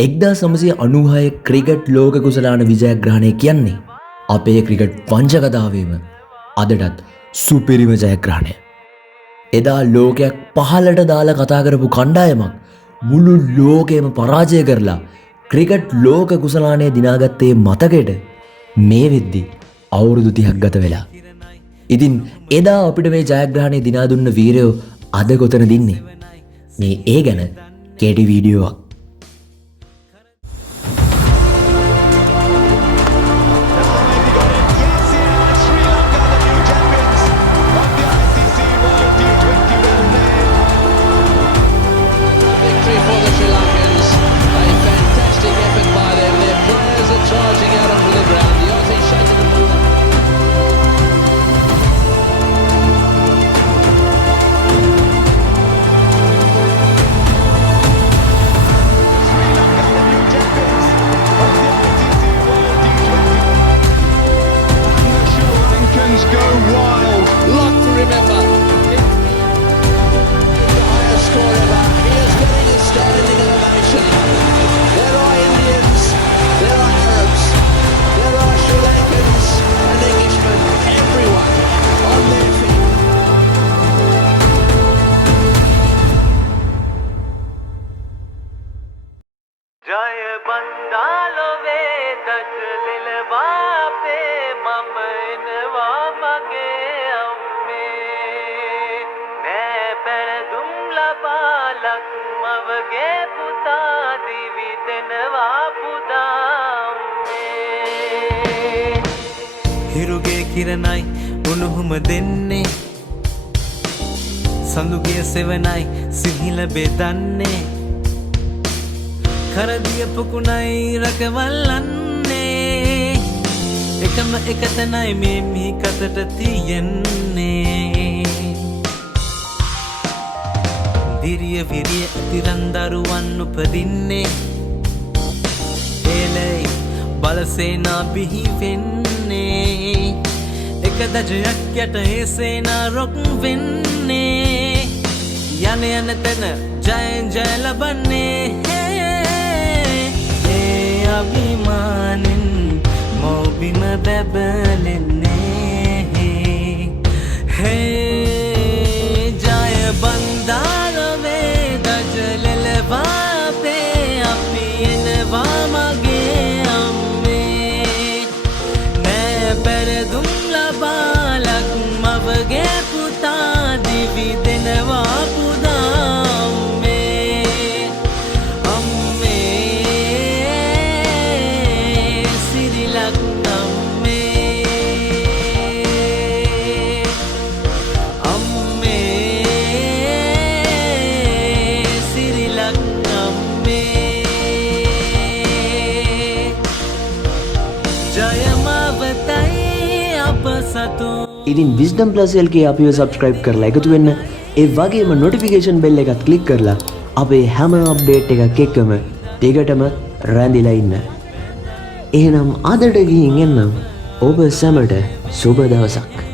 1996 cricket ලෝක කුසලාන විජයග්‍රහණය කියන්නේ අපේ ක්‍රිකට් පංචකතාවේම අදටත් සුපිරිම ජයග්‍රහණය. එදා ලෝකයක් පහළට දාලා කතා කරපු කණ්ඩායමක් මුළු ලෝකෙම පරාජය කරලා ක්‍රිකට් ලෝක කුසලානය දිනාගත්තේ මතකයට මේ වෙද්දි අවුරුදු 30ක් ගත වෙලා. ඉතින් එදා අපිට මේ ජයග්‍රහණය දිනා දුන්න වීරයෝ අද කොතනද ඉන්නේ? මේ ඒ ගැන කෙටි වීඩියෝවක්. जय बंदालो वे दच लिलवा पे मम इनवा मगे अम्मे ने पर दुम लबालक मवगे पुता दिवि दिनवा पुदा अम्मे हिरुगे किरणයි උණුහුම දෙන්නේ සඳුගේ සෙවණයි සිහිල බෙදන්නේ කරදිය පුකුණයි රකවල්ලන්නේ එකම එකතනයි මේ මිහි කතට තියෙන්නේ දිරිය විරිය අතිරන් දරුවන් උපදින්නේ එලයි බලසේනා බිහි වෙන්නේ එක දජයක් යට ඒ සේනා රොක් වෙන්නේ යන යන තැන ජයෙන් ජය ලබන්නේ අභිමානෙන් මෝබිම බැබලෙන්නේ හේ ජය බන්දාරවේ දජලෙලවා අපේ අපි එනවා මගේ අම්මේ නෑ පැරදුම් ලබාලක් මවගේ පුතා දිවි දෙනවා ඉතින් Wisdom Plus LK අපිව subscribe කරලා එකතු වෙන්න. ඒ වගේම notification bell එකත් click කරලා අපේ හැම update එකක් එක්කම දිගටම රැඳිලා ඉන්න. එහෙනම් අදට ගිහින් එන්නම්. ඔබ සැමට සුබ දවසක්.